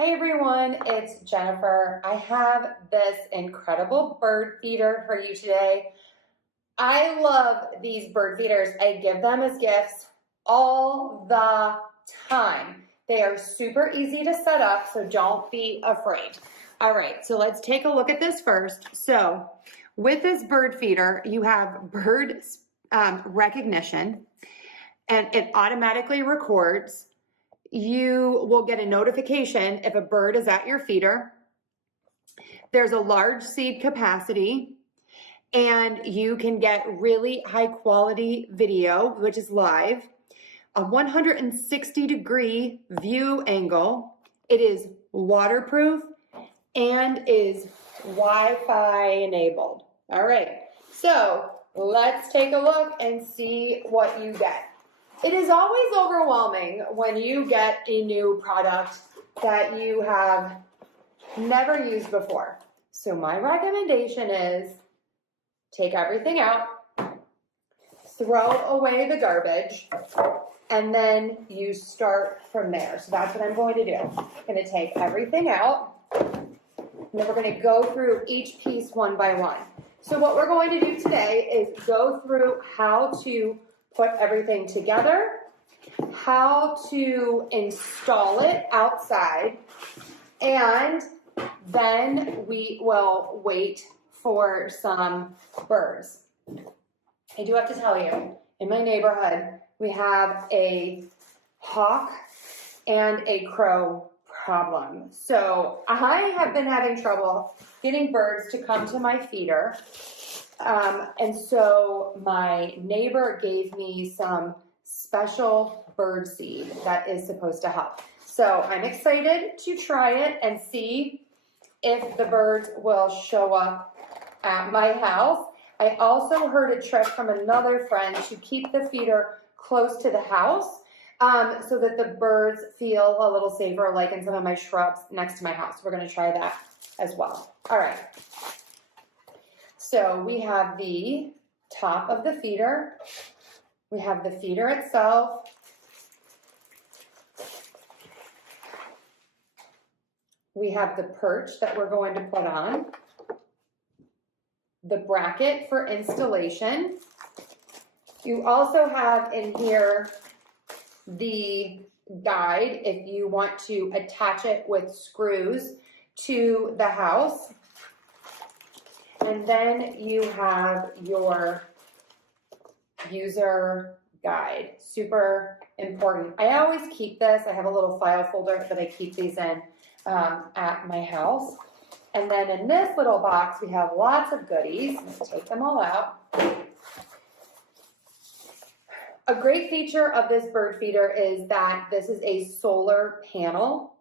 Hey everyone, it's Jennifer. I have this incredible bird feeder for you today. I love these bird feeders. I give them as gifts all the time. They are super easy to set up, so don't be afraid. All right, so let's take a look at this first. So with this bird feeder, you have bird recognition, and it automatically records. You will get a notification if a bird is at your feeder. There's a large seed capacity, and you can get really high quality video, which is live, a 160-degree view angle. It is waterproof and is Wi-Fi enabled. All right, so let's take a look and see what you get. It is always overwhelming when you get a new product that you have never used before. So my recommendation is take everything out, throw away the garbage, and then you start from there. So that's what I'm going to do. I'm going to take everything out, and then we're going to go through each piece one by one. So what we're going to do today is go through how to put everything together, how to install it outside, and then we will wait for some birds. I do have to tell you, in my neighborhood, we have a hawk and a crow problem. So I have been having trouble getting birds to come to my feeder. And so my neighbor gave me some special bird seed that is supposed to help. So I'm excited to try it and see if the birds will show up at my house. I also heard a trick from another friend to keep the feeder close to the house so that the birds feel a little safer, like in some of my shrubs next to my house. We're going to try that as well. All right. So we have the top of the feeder, we have the feeder itself, we have the perch that we're going to put on, the bracket for installation. You also have in here the guide if you want to attach it with screws to the house. And then you have your user guide, super important. I always keep this. I have a little file folder that I keep these in at my house. And then in this little box, we have lots of goodies. Let's take them all out. A great feature of this bird feeder is that this is a solar panel.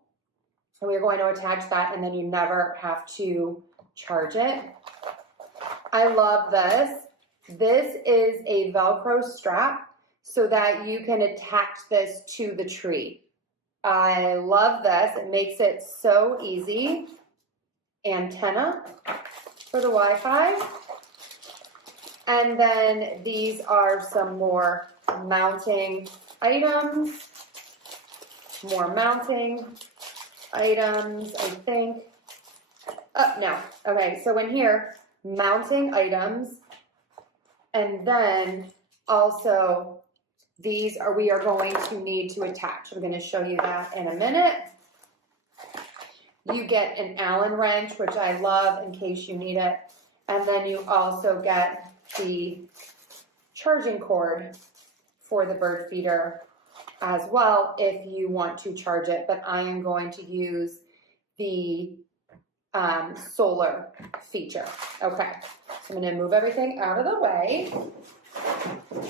And we're going to attach that, and then you never have to charge it. I love this. This is a Velcro strap so that you can attach this to the tree. I love this. It makes it so easy. Antenna for the Wi-Fi. And then these are some more mounting items. More mounting items, I think. No. Okay, so in here, mounting items, and then also these are we are going to need to attach. I'm going to show you that in a minute. You get an Allen wrench, which I love in case you need it, and then you also get the charging cord for the bird feeder as well if you want to charge it, but I am going to use the solar feature. Okay, so I'm going to move everything out of the way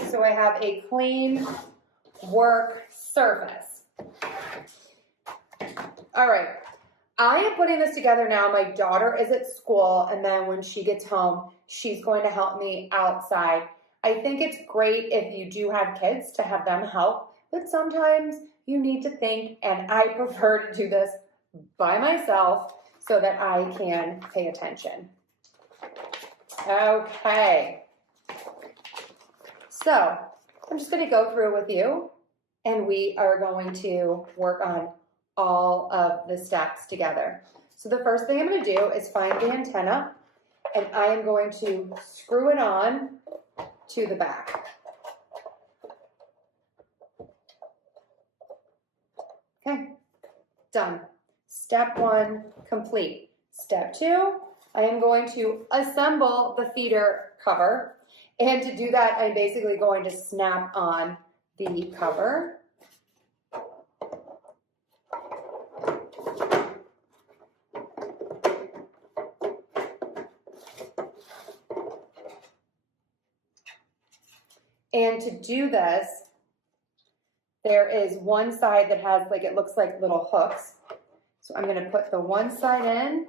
so I have a clean work surface. All right, I am putting this together now. My daughter is at school, and then when she gets home, she's going to help me outside. I think it's great if you do have kids to have them help, but sometimes you need to think, and I prefer to do this by myself so that I can pay attention. Okay. So I'm just going to go through with you, and we are going to work on all of the steps together. So the first thing I'm going to do is find the antenna, and I am going to screw it on to the back. Okay, done. Step 1 complete. Step 2, I am going to assemble the feeder cover. And to do that, I'm basically going to snap on the cover. And to do this, there is one side that has, like, it looks like little hooks. So I'm going to put the one side in,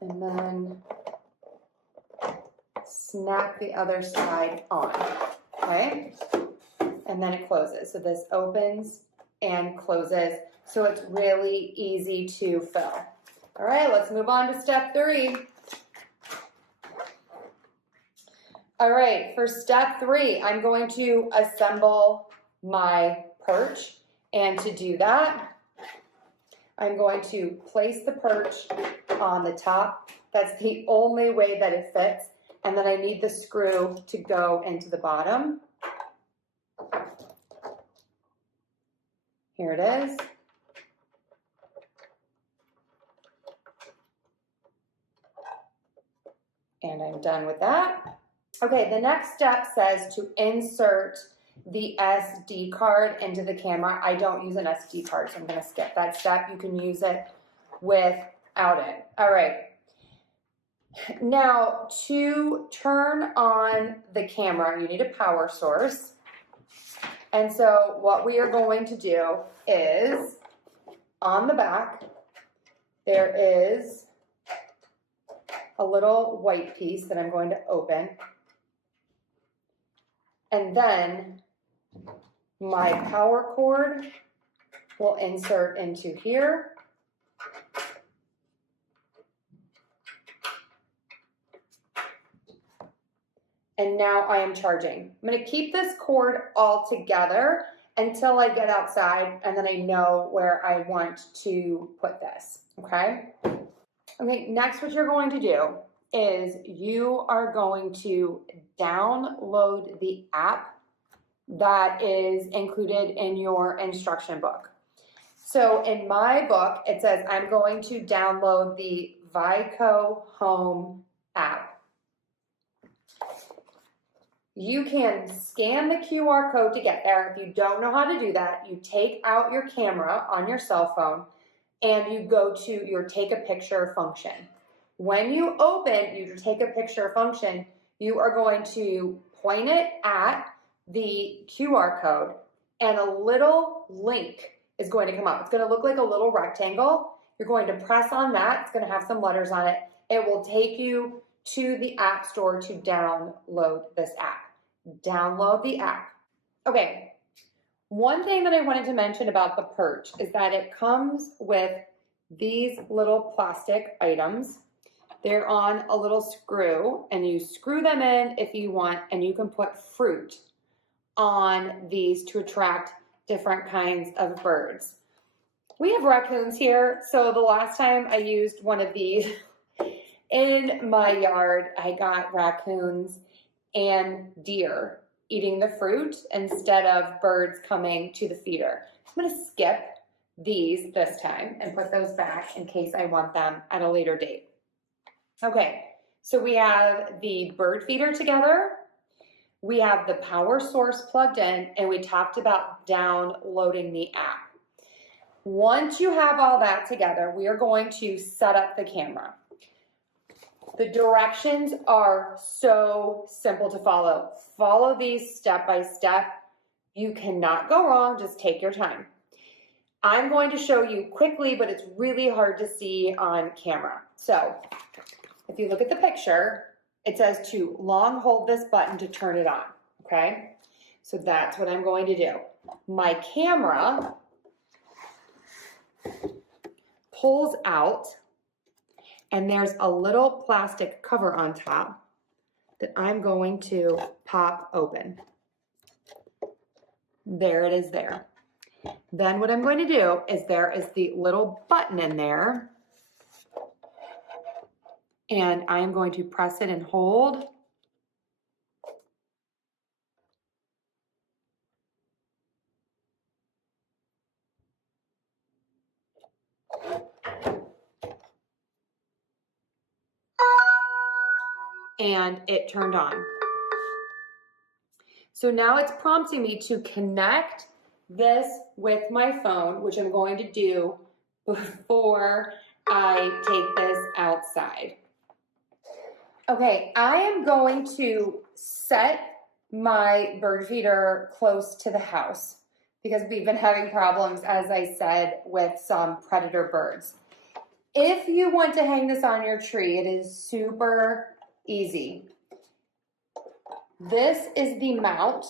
and then snap the other side on, okay? And then it closes. So this opens and closes, so it's really easy to fill. All right, let's move on to step 3. All right, for step 3, I'm going to assemble my perch. And to do that, I'm going to place the perch on the top. That's the only way that it fits. And then I need the screw to go into the bottom. Here it is. And I'm done with that. Okay, the next step says to insert the SD card into the camera. I don't use an SD card, so I'm going to skip that step. You can use it without it. All right. Now, to turn on the camera, you need a power source. And so what we are going to do is, on the back, there is a little white piece that I'm going to open. And then my power cord will insert into here. And now I am charging. I'm going to keep this cord all together until I get outside, and then I know where I want to put this, okay? Okay, next what you're going to do is you are going to download the app that is included in your instruction book. So in my book, it says I'm going to download the Vico Home app. You can scan the QR code to get there. If you don't know how to do that, you take out your camera on your cell phone and you go to your take a picture function. When you open your take a picture function, you are going to point it at the QR code, and a little link is going to come up. It's going to look like a little rectangle. You're going to press on that. It's going to have some letters on it. It will take you to the App Store to download this app. Download the app. Okay, one thing that I wanted to mention about the perch is that it comes with these little plastic items. They're on a little screw, and you screw them in if you want, and you can put fruit on these to attract different kinds of birds. We have raccoons here, so the last time I used one of these in my yard, I got raccoons and deer eating the fruit instead of birds coming to the feeder. I'm going to skip these this time and put those back in case I want them at a later date. Okay, so we have the bird feeder together. We have the power source plugged in, and we talked about downloading the app. Once you have all that together, we are going to set up the camera. The directions are so simple to follow. Follow these step by step. You cannot go wrong, just take your time. I'm going to show you quickly, but it's really hard to see on camera. So if you look at the picture, it says to long hold this button to turn it on, okay? So that's what I'm going to do. My camera pulls out, and there's a little plastic cover on top that I'm going to pop open. There it is there. Then what I'm going to do is there is the little button in there, and I am going to press it and hold. And it turned on. So now it's prompting me to connect this with my phone, which I'm going to do before I take this outside. Okay, I am going to set my bird feeder close to the house because we've been having problems, as I said, with some predator birds. If you want to hang this on your tree, it is super easy. This is the mount.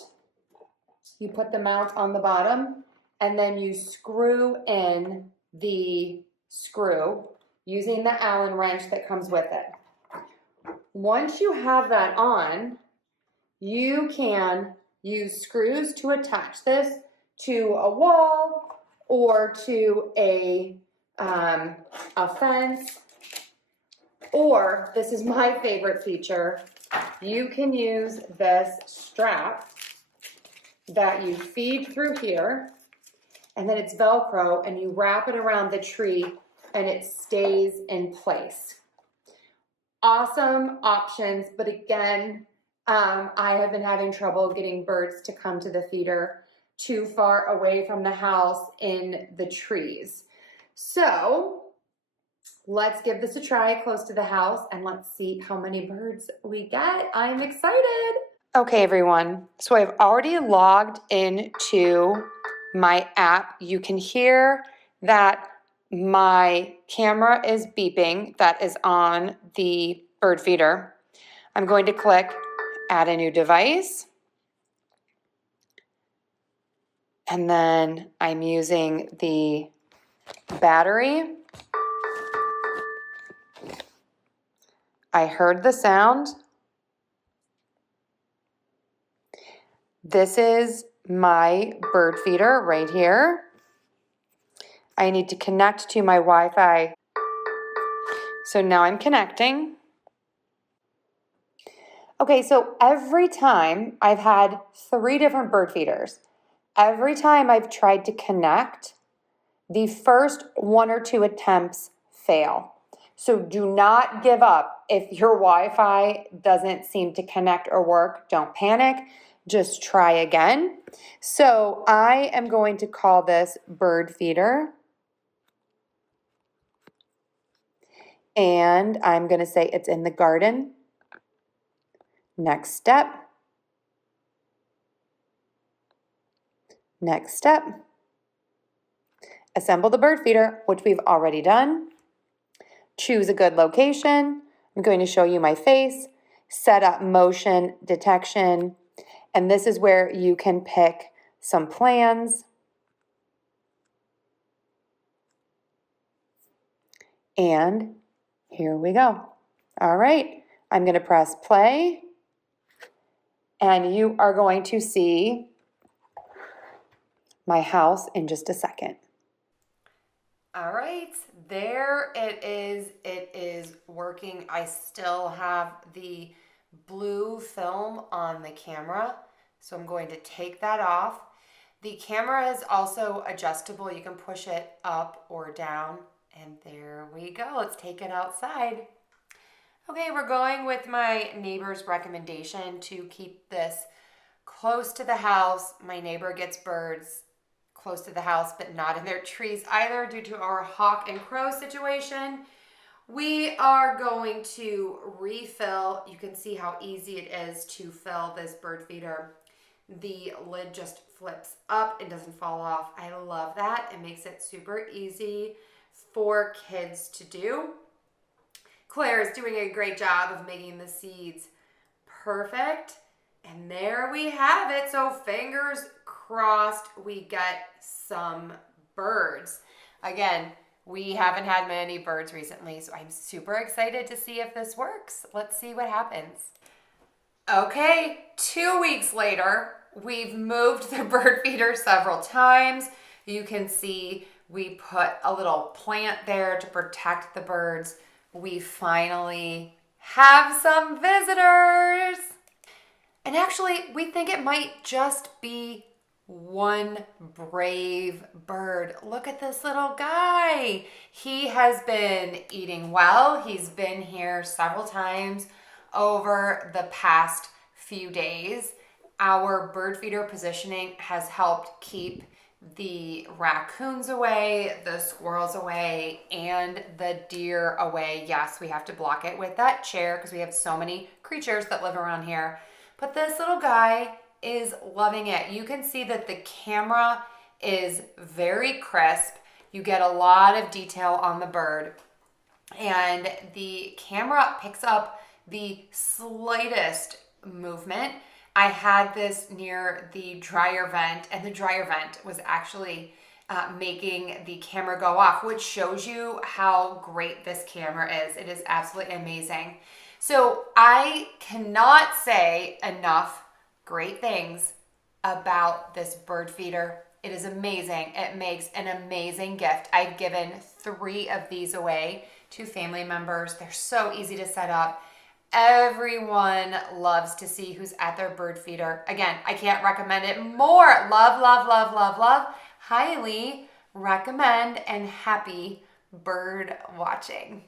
You put the mount on the bottom and then you screw in the screw using the Allen wrench that comes with it. Once you have that on, you can use screws to attach this to a wall or to a fence, or this is my favorite feature, you can use this strap that you feed through here, and then it's Velcro, and you wrap it around the tree and it stays in place. Awesome options, but again, I have been having trouble getting birds to come to the feeder too far away from the house in the trees. So let's give this a try close to the house and let's see how many birds we get. I'm excited. Okay, everyone. So I've already logged into my app. You can hear that my camera is beeping. That is on the bird feeder. I'm going to click add a new device. And then I'm using the battery. I heard the sound. This is my bird feeder right here. I need to connect to my Wi-Fi. So now I'm connecting. Okay, so every time I've had 3 different bird feeders. Every time I've tried to connect, the first 1 or 2 attempts fail. So do not give up. If your Wi-Fi doesn't seem to connect or work, don't panic. Just try again. So I am going to call this bird feeder. And I'm going to say it's in the garden. Next step. Next step. Assemble the bird feeder, which we've already done. Choose a good location. I'm going to show you my face. Set up motion detection. And this is where you can pick some plans. And here we go. All right, I'm going to press play. And you are going to see my house in just a second. All right, there it is. It is working. I still have the blue film on the camera, so I'm going to take that off. The camera is also adjustable. You can push it up or down, and there we go. Let's take it outside. Okay, we're going with my neighbor's recommendation to keep this close to the house. My neighbor gets birds close to the house, but not in their trees either due to our hawk and crow situation. We are going to refill. You can see how easy it is to fill this bird feeder. The lid just flips up and doesn't fall off. I love that. It makes it super easy for kids to do. Claire is doing a great job of making the seeds perfect. And there we have it. So fingers crossed we get some birds. Again, we haven't had many birds recently, so I'm super excited to see if this works. Let's see what happens. Okay, 2 weeks later, we've moved the bird feeder several times. You can see we put a little plant there to protect the birds. We finally have some visitors. And actually, we think it might just be one brave bird. Look at this little guy. He has been eating well. He's been here several times over the past few days. Our bird feeder positioning has helped keep the raccoons away, the squirrels away, and the deer away. Yes, we have to block it with that chair because we have so many creatures that live around here. But this little guy is loving it. You can see that the camera is very crisp. You get a lot of detail on the bird, and the camera picks up the slightest movement. I had this near the dryer vent, and the dryer vent was actually making the camera go off, which shows you how great this camera is. It is absolutely amazing. So I cannot say enough great things about this bird feeder. It is amazing. It makes an amazing gift. I've given 3 of these away to family members. They're so easy to set up. Everyone loves to see who's at their bird feeder. Again, I can't recommend it more. Love, love, love, love, love. Highly recommend, and happy bird watching.